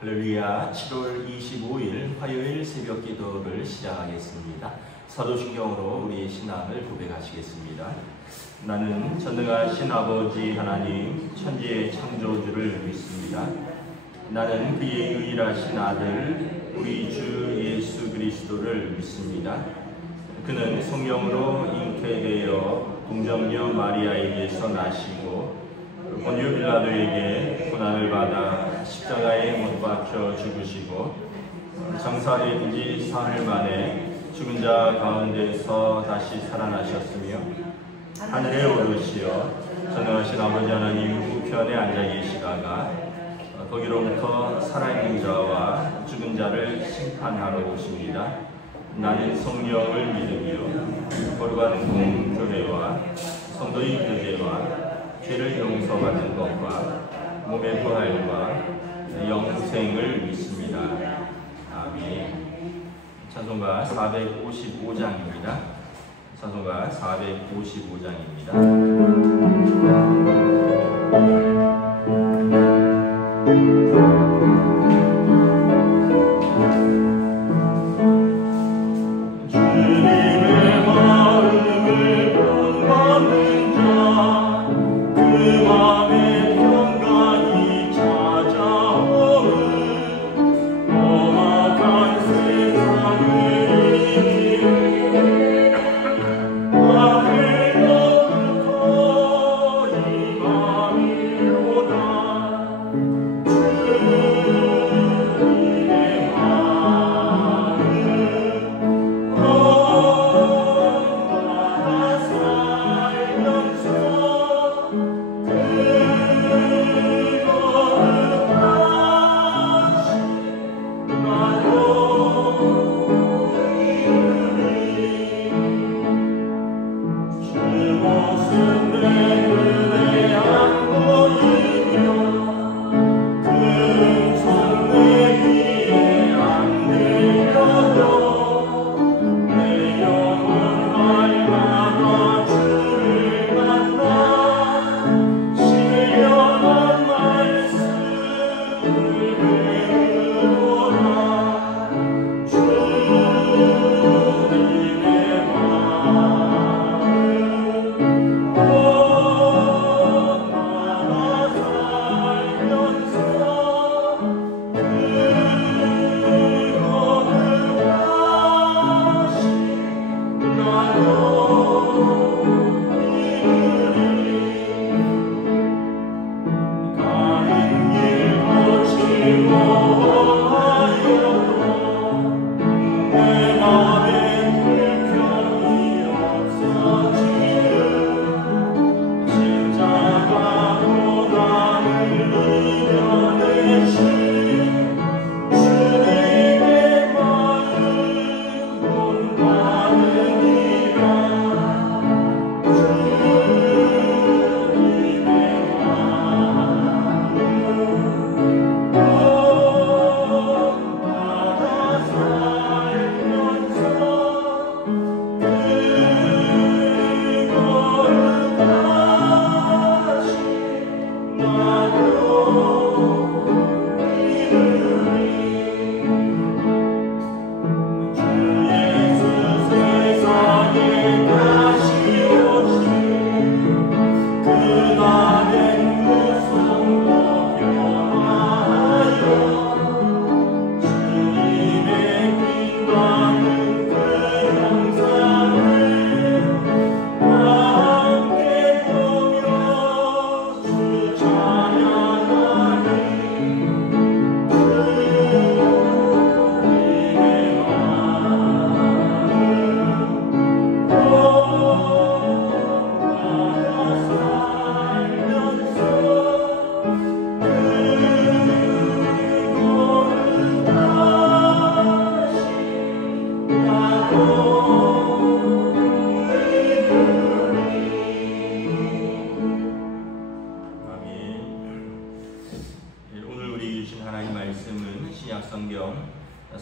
할렐루야. 7월 25일 화요일 새벽 기도를 시작하겠습니다. 사도신경으로 우리의 신앙을 고백하시겠습니다. 나는 전능하신 아버지 하나님 천지의 창조주를 믿습니다. 나는 그의 유일하신 아들 우리 주 예수 그리스도를 믿습니다. 그는 성령으로 잉태되어 동정녀 마리아에게서 나시고 본유 빌라도에게 고난을 받아 십자가에 못 박혀 죽으시고 장사된 지 사흘 만에 죽은 자 가운데서 다시 살아나셨으며 하늘에 오르시어 전능하신 아버지 하나님 우편에 앉아 계시다가 거기로부터 살아있는 자와 죽은 자를 심판하러 오십니다. 나는 성령을 믿으며 거룩한 공교회와 성도의 교제와 죄를 용서받는 것과 몸의 부활과 영생을 믿습니다. 아멘. 찬송가 455장입니다. 찬송가 455장입니다.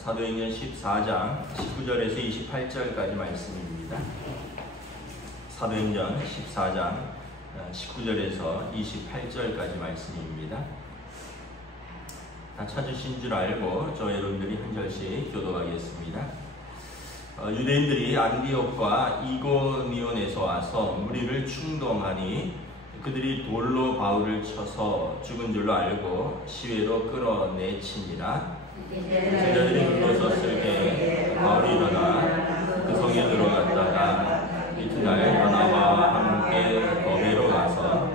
사도행전 14장 19절에서 28절까지 말씀입니다. 사도행전 14장 19절에서 28절까지 말씀입니다. 다 찾으신 줄 알고 저 여러분들이 한 절씩 교도하겠습니다. 유대인들이 안디옥과 이고니온에서 와서 무리를 충동하니 그들이 돌로 바울을 쳐서 죽은 줄로 알고 시외로 끌어내치니라. 제자들이 불러섰을 때 바울이 일어나 그 성에 들어갔다가 이튿날 바나바와 함께 더베로 가서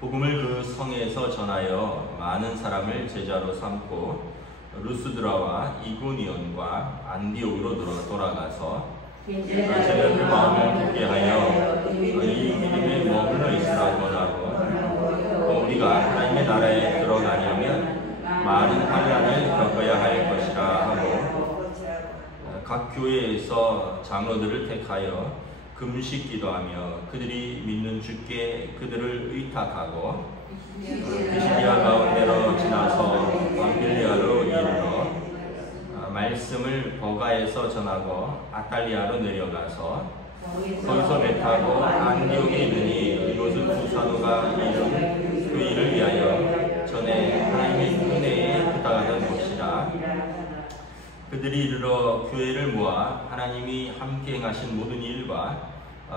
복음을 그 성에서 전하여 많은 사람을 제자로 삼고 루스드라와 이고니온과 안디옥으로 돌아가서 제자들 마음을 굳게 하여 이 믿음에 머물러 있으라고 원하고 우리가 하나님의 나라에 들어가려면 많은 환난을 겪어야 할 것이라 하고 각 교회에서 장로들을 택하여 금식 기도하며 그들이 믿는 주께 그들을 의탁하고 비시디아 가운데로 지나서 밤빌리아로 이르러 말씀을 버가에서 전하고 아탈리아로 내려가서 거기서 배 타고 안디옥에 이르니 이곳은 두 사도가 이룬 그 일을 위하여 전에 하나님의 은혜에 부탁하던 곳이라. 그들이 이르러 교회를 모아 하나님이 함께 행하신 모든 일과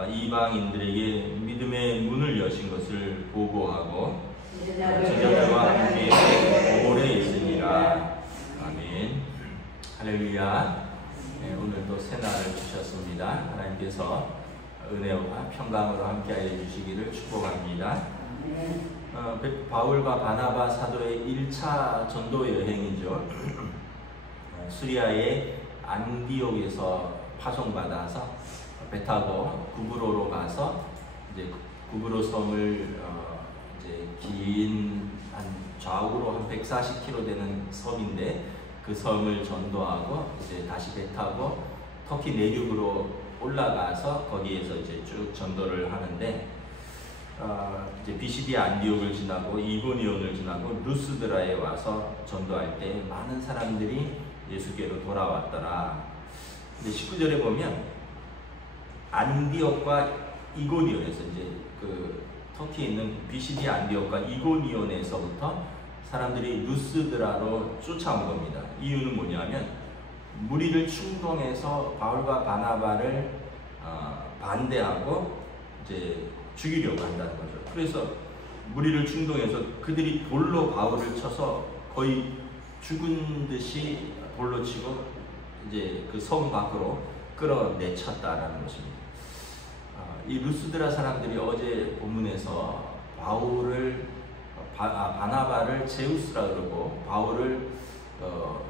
이방인들에게 믿음의 문을 여신 것을 보고하고 제자들과 함께 오래 있으니라. 아멘. 할렐루야. 네, 오늘도 새날을 주셨습니다. 하나님께서 은혜와 평강으로 함께하여 주시기를 축복합니다. 바울과 바나바 사도의 1차 전도 여행이죠. 수리아의 안디옥에서 파송받아서 배 타고 구브로로 가서 이제 구브로 섬을 이제 긴 한 좌우로 한 140km 되는 섬인데 그 섬을 전도하고 이제 다시 배 타고 터키 내륙으로 올라가서 거기에서 이제 쭉 전도를 하는데 이제 비시디아 안디옥을 지나고 이고니온을 지나고 루스드라에 와서 전도할 때 많은 사람들이 예수께로 돌아왔더라. 근데 19절에 보면 안디옥과 이고니온에서 이제 그 터키에 있는 비시디아 안디옥과 이고니온에서부터 사람들이 루스드라로 쫓아온 겁니다. 이유는 뭐냐면 무리를 충동해서 바울과 바나바를 반대하고 이제 죽이려고 한다는 거죠. 그래서 무리를 충동해서 그들이 돌로 바울을 쳐서 거의 죽은 듯이 돌로 치고 이제 그 섬 밖으로 끌어내쳤다라는 것입니다. 이 루스드라 사람들이 어제 본문에서 바나바를 제우스라 그러고 바울을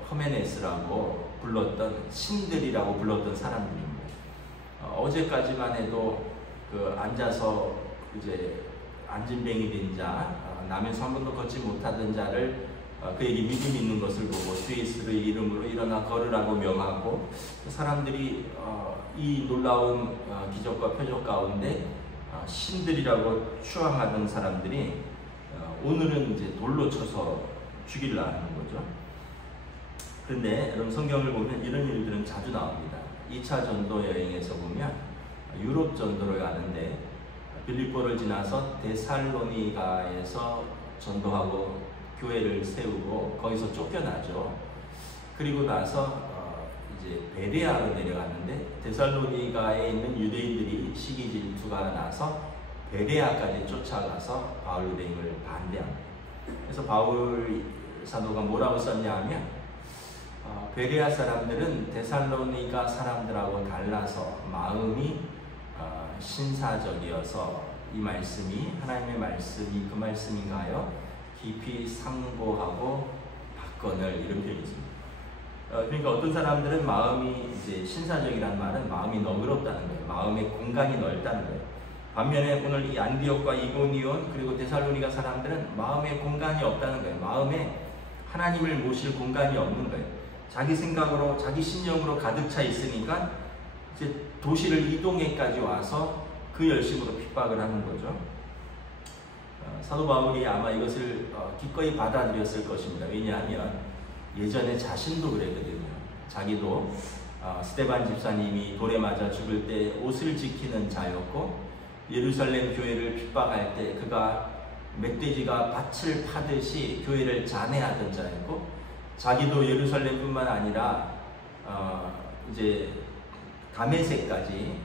허메네스라고 불렀던 신들이라고 불렀던 사람들입니다. 어제까지만 해도 그 앉아서 이제 안진뱅이 된 자, 남에서 한 번도 걷지 못하던 자를 그에게 믿음 있는 것을 보고 주 예수의 이름으로 일어나 걸으라고 명하고 사람들이 이 놀라운 기적과 표적 가운데 신들이라고 추앙하던 사람들이 오늘은 이제 돌로 쳐서 죽이려 하는 거죠. 그런데 여러분 성경을 보면 이런 일들은 자주 나옵니다. 2차 전도 여행에서 보면 유럽 전도를 가는데 빌립보를 지나서 데살로니가에서 전도하고 교회를 세우고 거기서 쫓겨나죠. 그리고 나서 이제 베레아로 내려갔는데 데살로니가에 있는 유대인들이 시기 질투가 나서 베레아까지 쫓아가서 바울 유대인을 반대합니다. 그래서 바울 사도가 뭐라고 썼냐 하면 베레아 사람들은 데살로니가 사람들하고 달라서 마음이 신사적이어서 이 말씀이 하나님의 말씀이 그 말씀인가요? 깊이 상고하고 받거늘 이런 표현이 있습니다. 그러니까 어떤 사람들은 마음이 이제 신사적이라는 말은 마음이 너그럽다는 거예요. 마음의 공간이 넓다는 거예요. 반면에 오늘 이 안디옥과 이고니온 그리고 데살로니가 사람들은 마음의 공간이 없다는 거예요. 마음에 하나님을 모실 공간이 없는 거예요. 자기 생각으로 자기 신념으로 가득 차 있으니까 이제 도시를 이동해까지 와서 그 열심으로 핍박을 하는 거죠. 사도 바울이 아마 이것을 기꺼이 받아들였을 것입니다. 왜냐하면 예전에 자신도 그랬거든요. 자기도 스데반 집사님이 돌에 맞아 죽을 때 옷을 지키는 자였고 예루살렘 교회를 핍박할 때 그가 멧돼지가 밭을 파듯이 교회를 잔해하던 자였고, 자기도 예루살렘뿐만 아니라 이제 다메섹까지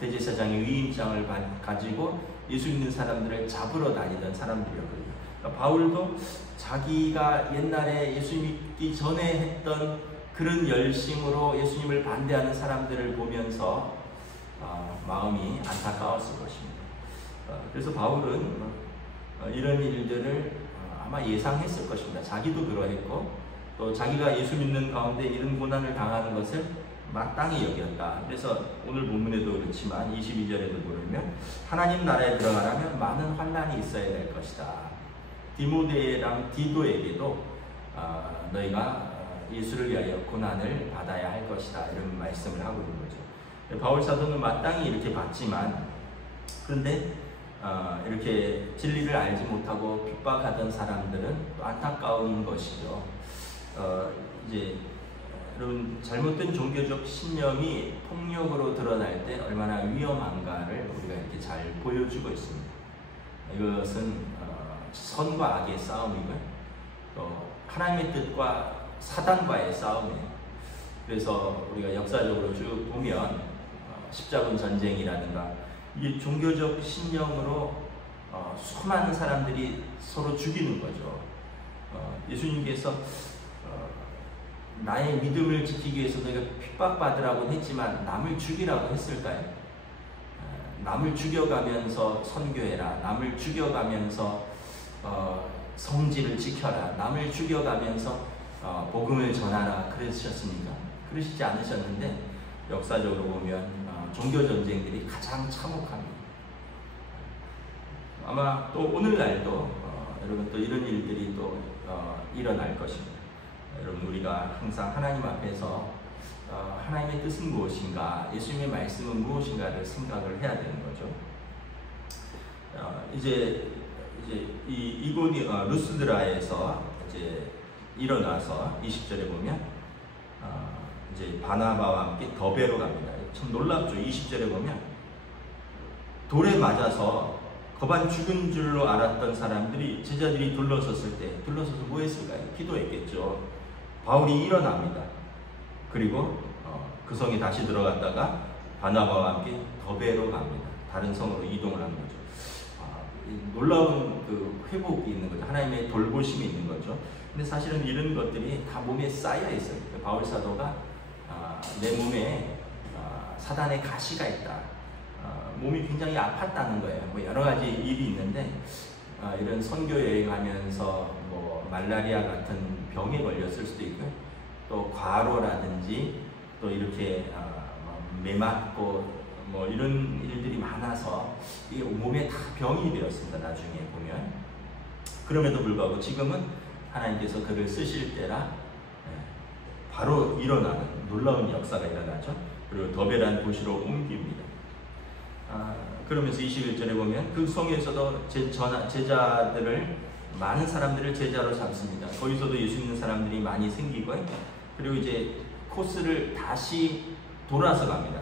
대제사장의 위임장을 가지고 예수 믿는 사람들을 잡으러 다니던 사람들이었거든요. 그러니까 바울도 자기가 옛날에 예수 믿기 전에 했던 그런 열심으로 예수님을 반대하는 사람들을 보면서 마음이 안타까웠을 것입니다. 그래서 바울은 이런 일들을 아마 예상했을 것입니다. 자기도 그러했고 또 자기가 예수 믿는 가운데 이런 고난을 당하는 것을 마땅히 여겼다. 그래서 오늘 본문에도 그렇지만 22절에도 보면 하나님 나라에 들어가려면 많은 환난이 있어야 될 것이다. 디모데랑 디도에게도 너희가 예수를 위하여 고난을 받아야 할 것이다, 이런 말씀을 하고 있는 거죠. 바울 사도는 마땅히 이렇게 받지만, 그런데 이렇게 진리를 알지 못하고 핍박하던 사람들은 또 안타까운 것이죠. 이제 여러분, 잘못된 종교적 신념이 폭력으로 드러날 때 얼마나 위험한가를 우리가 이렇게 잘 보여주고 있습니다. 이것은 선과 악의 싸움이고요, 또 하나님의 뜻과 사단과의 싸움이에요. 그래서 우리가 역사적으로 쭉 보면 십자군 전쟁이라든가 이게 종교적 신념으로 수많은 사람들이 서로 죽이는 거죠. 예수님께서 나의 믿음을 지키기 위해서 너희가 핍박받으라고 했지만 남을 죽이라고 했을까요? 남을 죽여가면서 선교해라, 남을 죽여가면서 성지를 지켜라, 남을 죽여가면서 복음을 전하라, 그러셨습니까? 그러시지 않으셨는데, 역사적으로 보면 종교전쟁들이 가장 참혹합니다. 아마 또 오늘날도 여러분 또 이런 일들이 또 일어날 것입니다. 여러분, 우리가 항상 하나님 앞에서 하나님의 뜻은 무엇인가, 예수님의 말씀은 무엇인가를 생각을 해야 되는 거죠. 이제 이 루스드라에서 이제 일어나서 20절에 보면 이제 바나바와 함께 더베로 갑니다. 참 놀랍죠. 20절에 보면 돌에 맞아서 거반 죽은 줄로 알았던 사람들이, 제자들이 둘러서서 뭐 했을까요? 기도했겠죠. 바울이 일어납니다. 그리고 그 성에 다시 들어갔다가 바나바와 함께 더베로 갑니다. 다른 성으로 이동을 하는 거죠. 놀라운 그 회복이 있는 거죠. 하나님의 돌보심이 있는 거죠. 근데 사실은 이런 것들이 다 몸에 쌓여 있어요. 바울 사도가 내 몸에 사단의 가시가 있다, 몸이 굉장히 아팠다는 거예요. 뭐 여러 가지 일이 있는데 이런 선교 여행하면서 뭐 말라리아 같은 병에 걸렸을 수도 있고요, 또 과로라든지 또 이렇게 매 맞고 뭐 이런 일들이 많아서 이게 몸에 다 병이 되었습니다. 나중에 보면. 그럼에도 불구하고 지금은 하나님께서 그를 쓰실 때라 바로 일어나는 놀라운 역사가 일어나죠. 그리고 더베란 도시로 옮깁니다. 그러면서 21절에 보면 그 성에서도 제자들을, 많은 사람들을 제자로 삼습니다. 거기서도 예수 믿는 사람들이 많이 생기고요. 그리고 이제 코스를 다시 돌아서 갑니다.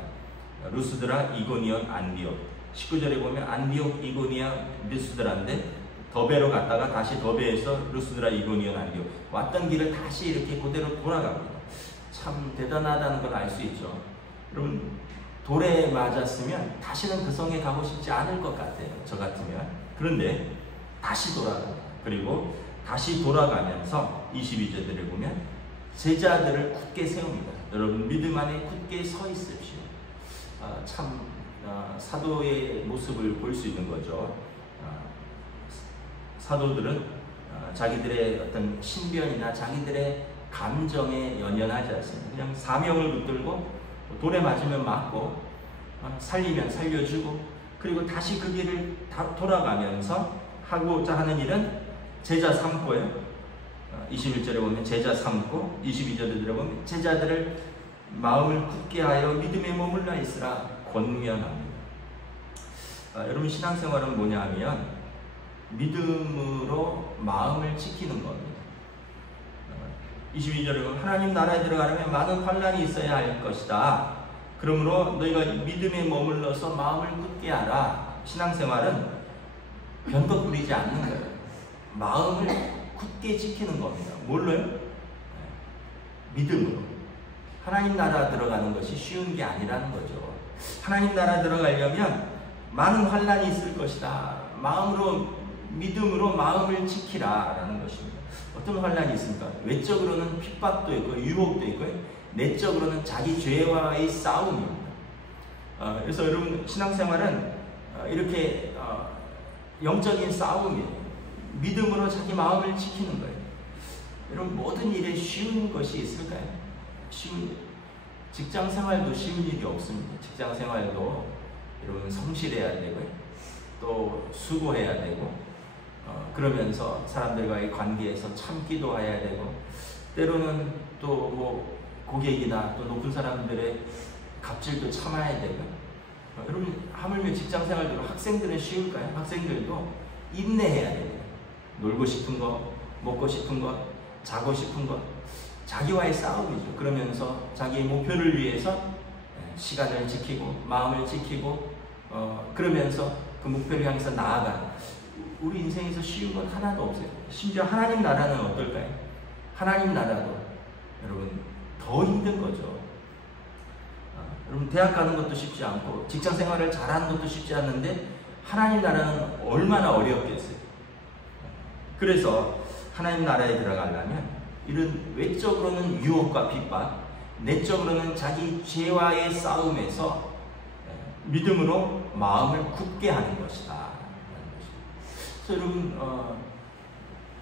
루스드라, 이고니온, 안디옥. 19절에 보면 안디옥, 이고니온, 루스드라인데 더베로 갔다가 다시 더베에서 루스드라, 이고니온, 안디옥. 왔던 길을 다시 이렇게 그대로 돌아갑니다. 참 대단하다는 걸 알 수 있죠. 여러분, 돌에 맞았으면 다시는 그 성에 가고 싶지 않을 것 같아요. 저 같으면. 그런데 다시 돌아갑니다. 그리고 다시 돌아가면서 22절들을 보면 제자들을 굳게 세웁니다. 여러분, 믿음 안에 굳게 서 있으십시오. 참 사도의 모습을 볼 수 있는 거죠. 사도들은 자기들의 어떤 신변이나 자기들의 감정에 연연하지 않습니다. 그냥 사명을 붙들고 돌에 맞으면 맞고 살리면 살려주고, 그리고 다시 그 길을 돌아가면서 하고자 하는 일은 제자 삼고요. 21절에 보면 제자 삼고, 22절에 들어보면 제자들을 마음을 굳게 하여 믿음에 머물러 있으라 권면합니다. 여러분, 신앙생활은 뭐냐 하면 믿음으로 마음을 지키는 겁니다. 22절에 보면 하나님 나라에 들어가려면 많은 환난이 있어야 할 것이다. 그러므로 너희가 믿음에 머물러서 마음을 굳게 하라. 신앙생활은 변덕 부리지 않는 거예요. 마음을 굳게 지키는 겁니다. 뭘로요? 믿음으로. 하나님 나라 들어가는 것이 쉬운 게 아니라는 거죠. 하나님 나라 들어가려면 많은 환난이 있을 것이다. 마음으로, 믿음으로 마음을 지키라 라는 것입니다. 어떤 환난이 있습니까? 외적으로는 핍박도 있고 유혹도 있고 내적으로는 자기 죄와의 싸움입니다. 그래서 여러분 신앙생활은 이렇게 영적인 싸움이에요. 믿음으로 자기 마음을 지키는 거예요. 여러분 모든 일에 쉬운 것이 있을까요? 직장 생활도 쉬운 일이 없습니다. 직장 생활도 여러분 성실해야 되고요. 또 수고해야 되고 그러면서 사람들과의 관계에서 참기도 해야 되고 때로는 또 뭐 고객이나 또 높은 사람들의 갑질도 참아야 되고 여러분 하물며 직장 생활도 학생들은 쉬울까요? 학생들도 인내해야 돼요. 놀고 싶은 것, 먹고 싶은 것, 자고 싶은 것 자기와의 싸움이죠. 그러면서 자기의 목표를 위해서 시간을 지키고 마음을 지키고 그러면서 그 목표를 향해서 나아가. 우리 인생에서 쉬운 건 하나도 없어요. 심지어 하나님 나라는 어떨까요? 하나님 나라도 여러분 더 힘든 거죠. 여러분 대학 가는 것도 쉽지 않고 직장 생활을 잘하는 것도 쉽지 않는데 하나님 나라는 얼마나 어렵겠어요. 그래서 하나님 나라에 들어가려면 이런 외적으로는 유혹과 핍박, 내적으로는 자기 죄와의 싸움에서 믿음으로 마음을 굳게 하는 것이다. 그래서 여러분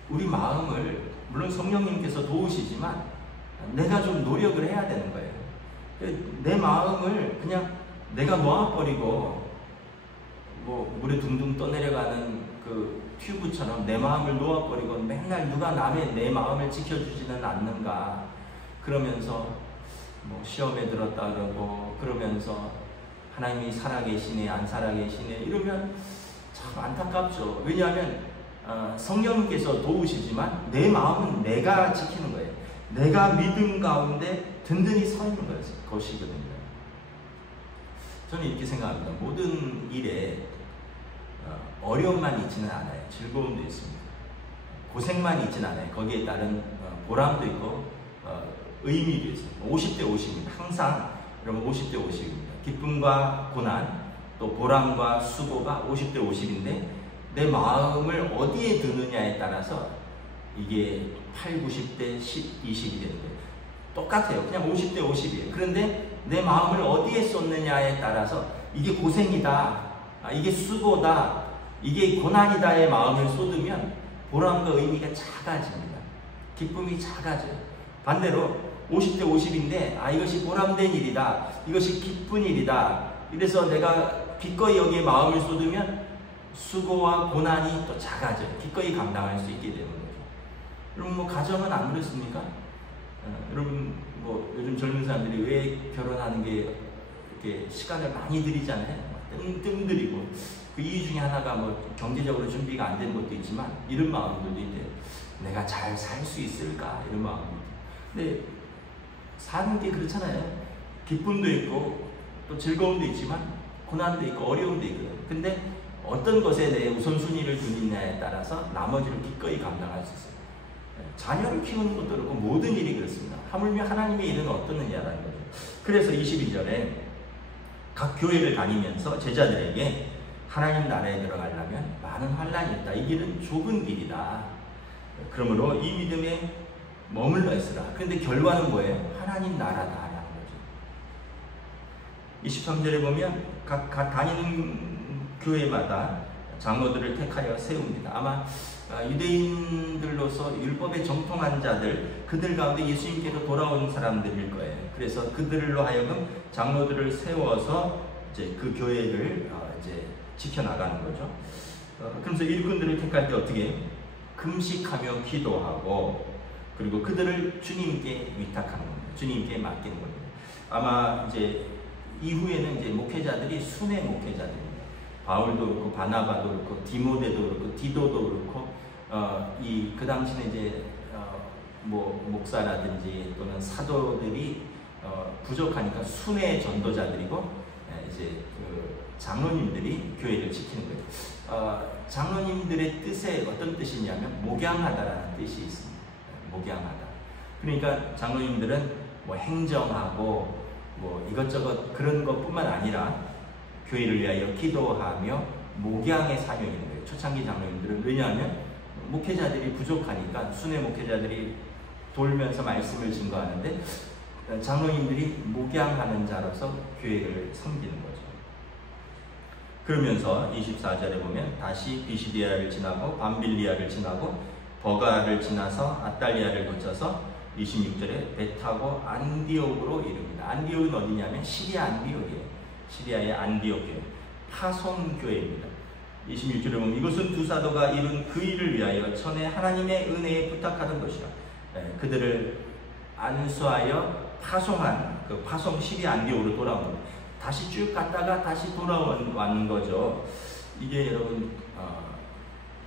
우리 마음을 물론 성령님께서 도우시지만 내가 좀 노력을 해야 되는 거예요. 내 마음을 그냥 내가 놓아버리고 뭐 물에 둥둥 떠내려가는 그 튜브처럼 내 마음을 놓아버리고 맨날 누가 남의 내 마음을 지켜주지는 않는가 그러면서 뭐 시험에 들었다 그러고 그러면서 하나님이 살아계시네 안 살아계시네 이러면 참 안타깝죠. 왜냐하면 성령님께서 도우시지만 내 마음은 내가 지키는 거예요. 내가 믿음 가운데 든든히 서 있는 것이거든요. 저는 이렇게 생각합니다. 모든 일에 어려움만 있지는 않아요. 즐거움도 있습니다. 고생만 있지는 않아요. 거기에 따른 보람도 있고 의미도 있습니다. 50대 50입니다. 항상 여러분 50대 50입니다. 기쁨과 고난 또 보람과 수고가 50대 50인데 내 마음을 어디에 두느냐에 따라서 이게 8, 90대 10, 20이 되는 거예요. 똑같아요. 그냥 50대 50이에요. 그런데 내 마음을 어디에 쏟느냐에 따라서 이게 고생이다, 이게 수고다, 이게 고난이다의 마음을 쏟으면 보람과 의미가 작아집니다. 기쁨이 작아져요. 반대로 50대 50인데 이것이 보람된 일이다, 이것이 기쁜 일이다, 이래서 내가 기꺼이 여기에 마음을 쏟으면 수고와 고난이 또 작아져요. 기꺼이 감당할 수 있게 되는 거죠. 여러분 뭐 가정은 안 그렇습니까? 여러분 뭐 요즘 젊은 사람들이 왜 결혼하는 게 이렇게 시간을 많이 들이잖아요. 뜸 들이고 그 이유 중에 하나가 뭐 경제적으로 준비가 안 되는 것도 있지만 이런 마음들도 있대요. 내가 잘 살 수 있을까 이런 마음입니다. 근데 사는 게 그렇잖아요. 기쁨도 있고 또 즐거움도 있지만 고난도 있고 어려움도 있거든요. 근데 어떤 것에 대해 우선순위를 두느냐에 따라서 나머지를 기꺼이 감당할 수 있어요. 자녀를 키우는 것도 그렇고 모든 일이 그렇습니다. 하물며 하나님의 일은 어떠느냐라는 거죠. 그래서 22절에 각 교회를 다니면서 제자들에게 하나님 나라에 들어가려면 많은 환난이 있다. 이 길은 좁은 길이다. 그러므로 이 믿음에 머물러 있으라. 그런데 결과는 뭐예요? 하나님 나라다라는 거죠. 23절에 보면 각 다니는 교회마다 장로들을 택하여 세웁니다. 아마 유대인들로서 율법에 정통한 자들, 그들 가운데 예수님께로 돌아온 사람들일 거예요. 그래서 그들로 하여금 장로들을 세워서 이제 그 교회를 이제 지켜나가는 거죠. 그래서 일꾼들을 택할 때 어떻게 금식하며 기도하고 그리고 그들을 주님께 위탁하는 겁니다. 주님께 맡기는 겁니다. 아마 이제 이후에는 이제 목회자들이 순회 목회자들입니다. 바울도 그렇고 바나바도 그렇고 디모데도 그렇고 디도도 그렇고 그 당시는 이제 뭐 목사라든지 또는 사도들이 부족하니까 순회 전도자들이고 이제 그 장로님들이 교회를 지키는 거예요. 장로님들의 뜻에 어떤 뜻이냐면 목양하다라는 뜻이 있습니다. 목양하다. 그러니까 장로님들은 뭐 행정하고 뭐 이것저것 그런 것뿐만 아니라 교회를 위하여 기도하며 목양의 사명이 있는 거예요. 초창기 장로님들은. 왜냐하면 목회자들이 부족하니까 순회 목회자들이 돌면서 말씀을 증거하는데 장로님들이 목양하는 자로서 교회를 섬기는 거죠. 그러면서 24절에 보면 다시 비시디아를 지나고 밤빌리아를 지나고 버가를 지나서 아탈리아를 거쳐서 26절에 배 타고 안디옥으로 이릅니다. 안디옥은 어디냐면 시리아 안디옥이에요. 시리아의 안디옥 교회, 파송 교회입니다. 26절에 보면 이것은 두 사도가 이룬 그 일을 위하여 전에 하나님의 은혜에 부탁하던 것이라. 그들을 안수하여 파송한 그 파송 시리아 안디옥으로 돌아온 겁니다. 다시 쭉 갔다가 다시 돌아온 거죠. 이게 여러분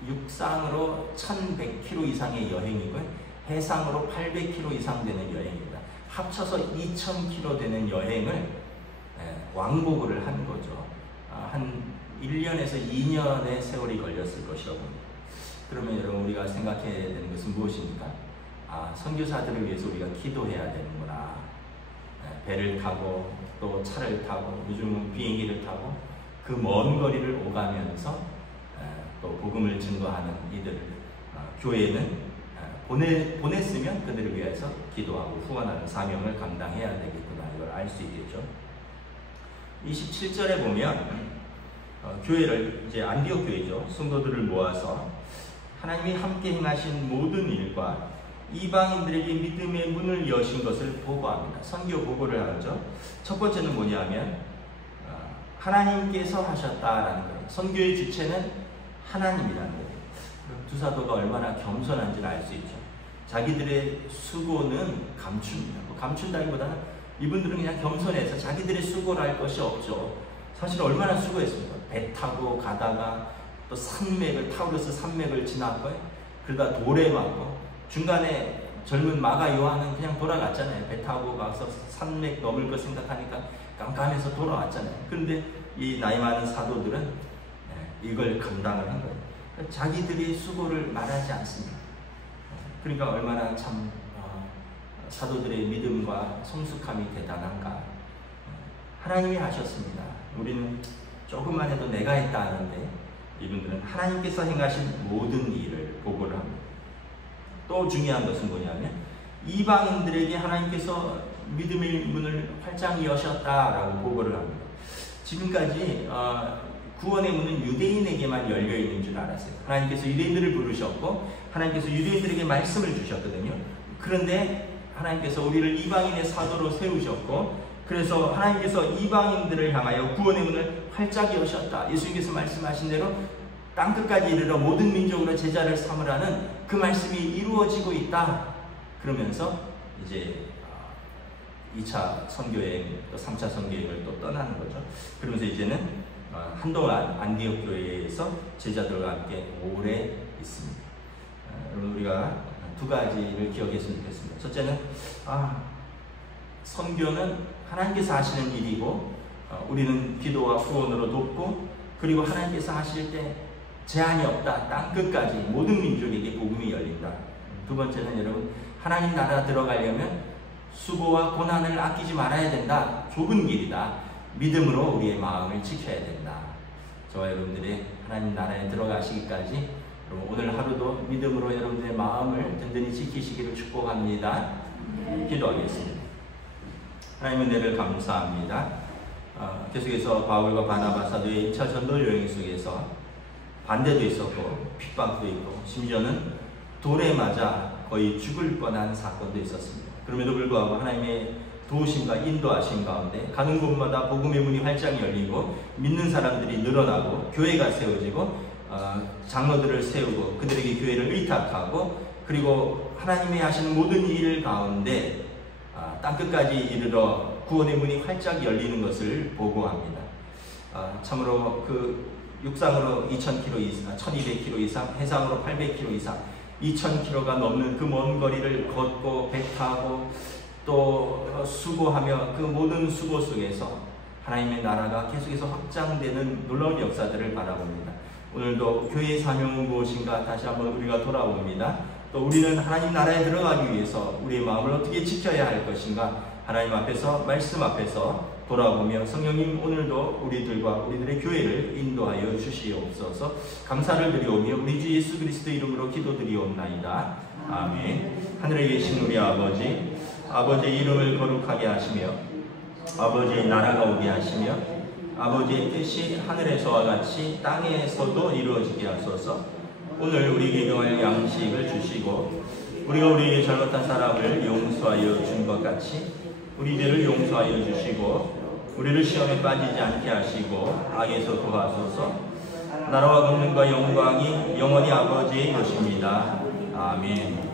육상으로 1100km 이상의 여행이고 해상으로 800km 이상 되는 여행입니다. 합쳐서 2000km 되는 여행을 왕복을 한 거죠. 한 1년에서 2년의 세월이 걸렸을 것이라고 봅니다. 그러면 여러분 우리가 생각해야 되는 것은 무엇입니까? 선교사들을 위해서 우리가 기도해야 되는구나. 배를 타고 또 차를 타고 요즘은 비행기를 타고 그 먼 거리를 오가면서 또 복음을 증거하는 이들을 교회는 보냈으면 그들을 위해서 기도하고 후원하는 사명을 감당해야 되겠구나, 이걸 알 수 있겠죠. 27절에 보면 교회를 이제 안디옥 교회죠. 성도들을 모아서 하나님이 함께 행하신 모든 일과 이방인들에게 믿음의 문을 여신 것을 보고합니다. 선교 보고를 하죠. 첫 번째는 뭐냐면 하나님께서 하셨다라는 거예요. 선교의 주체는 하나님이라는 거예요. 두 사도가 얼마나 겸손한지를 알 수 있죠. 자기들의 수고는 감춥니다. 감춘다기보다는 이분들은 그냥 겸손해서 자기들의 수고를 할 것이 없죠. 사실 얼마나 수고했습니까? 배 타고 가다가 또 산맥을 타우르스 산맥을 지났고 그러다 돌에 맞고 중간에 젊은 마가 요한은 그냥 돌아갔잖아요. 배 타고 가서 산맥 넘을 거 생각하니까 깜깜해서 돌아왔잖아요. 그런데 이 나이 많은 사도들은 이걸 감당을 한 거예요. 자기들이 수고를 말하지 않습니다. 그러니까 얼마나 참 사도들의 믿음과 성숙함이 대단한가. 하나님이 하셨습니다. 우리는 조금만 해도 내가 했다 하는데 이분들은 하나님께서 행하신 모든 일을 보고를 합니다. 또 중요한 것은 뭐냐면 이방인들에게 하나님께서 믿음의 문을 활짝 여셨다라고 보고를 합니다. 지금까지 구원의 문은 유대인에게만 열려있는 줄 알았어요. 하나님께서 유대인들을 부르셨고 하나님께서 유대인들에게 말씀을 주셨거든요. 그런데 하나님께서 우리를 이방인의 사도로 세우셨고 그래서 하나님께서 이방인들을 향하여 구원의 문을 활짝 여셨다. 예수님께서 말씀하신 대로 땅끝까지 이르러 모든 민족으로 제자를 삼으라는 그 말씀이 이루어지고 있다. 그러면서 이제 2차 선교여행 또 3차 선교여행을 또 떠나는 거죠. 그러면서 이제는 한동안 안디옥 교회에서 제자들과 함께 오래 있습니다. 여러분 우리가 두 가지를 기억했으면 좋겠습니다. 첫째는 선교는 하나님께서 하시는 일이고 우리는 기도와 후원으로 돕고 그리고 하나님께서 하실 때 제한이 없다. 땅끝까지 모든 민족에게 복음이 열린다. 두 번째는 여러분 하나님 나라 들어가려면 수고와 고난을 아끼지 말아야 된다. 좁은 길이다. 믿음으로 우리의 마음을 지켜야 된다. 저와 여러분들의 하나님 나라에 들어가시기까지 오늘 하루도 믿음으로 여러분들의 마음을 든든히 지키시기를 축복합니다. 기도하겠습니다. 하나님 은혜를 감사합니다. 계속해서 바울과 바나바 사도의 1차 전도 여행 속에서 반대도 있었고 핍박도 있고 심지어는 돌에 맞아 거의 죽을 뻔한 사건도 있었습니다. 그럼에도 불구하고 하나님의 도우심과 인도하심 가운데 가는 곳마다 복음의 문이 활짝 열리고 믿는 사람들이 늘어나고 교회가 세워지고 장로들을 세우고 그들에게 교회를 의탁하고 그리고 하나님이 하시는 모든 일 가운데 땅끝까지 이르러 구원의 문이 활짝 열리는 것을 보고합니다. 참으로 그 육상으로 2000km 이상, 1200km 이상, 해상으로 800km 이상 2000km가 넘는 그 먼 거리를 걷고 배 타고 또 수고하며 그 모든 수고 속에서 하나님의 나라가 계속해서 확장되는 놀라운 역사들을 바라봅니다. 오늘도 교회의 사명은 무엇인가 다시 한번 우리가 돌아봅니다. 또 우리는 하나님 나라에 들어가기 위해서 우리의 마음을 어떻게 지켜야 할 것인가 하나님 앞에서 말씀 앞에서 돌아보며 성령님 오늘도 우리들과 우리들의 교회를 인도하여 주시옵소서. 감사를 드리오며 우리 주 예수 그리스도 이름으로 기도드리옵나이다. 아멘. 하늘에 계신 우리 아버지, 아버지의 이름을 거룩하게 하시며 아버지의 나라가 오게 하시며 아버지의 뜻이 하늘에서와 같이 땅에서도 이루어지게 하소서. 오늘 우리에게 경할 양식을 주시고 우리가 우리에게 잘못한 사람을 용서하여 준 것 같이 우리 죄를 용서하여 주시고 우리를 시험에 빠지지 않게 하시고 악에서 구하소서. 나라와 권능과 영광이 영원히 아버지의 것입니다. 아멘.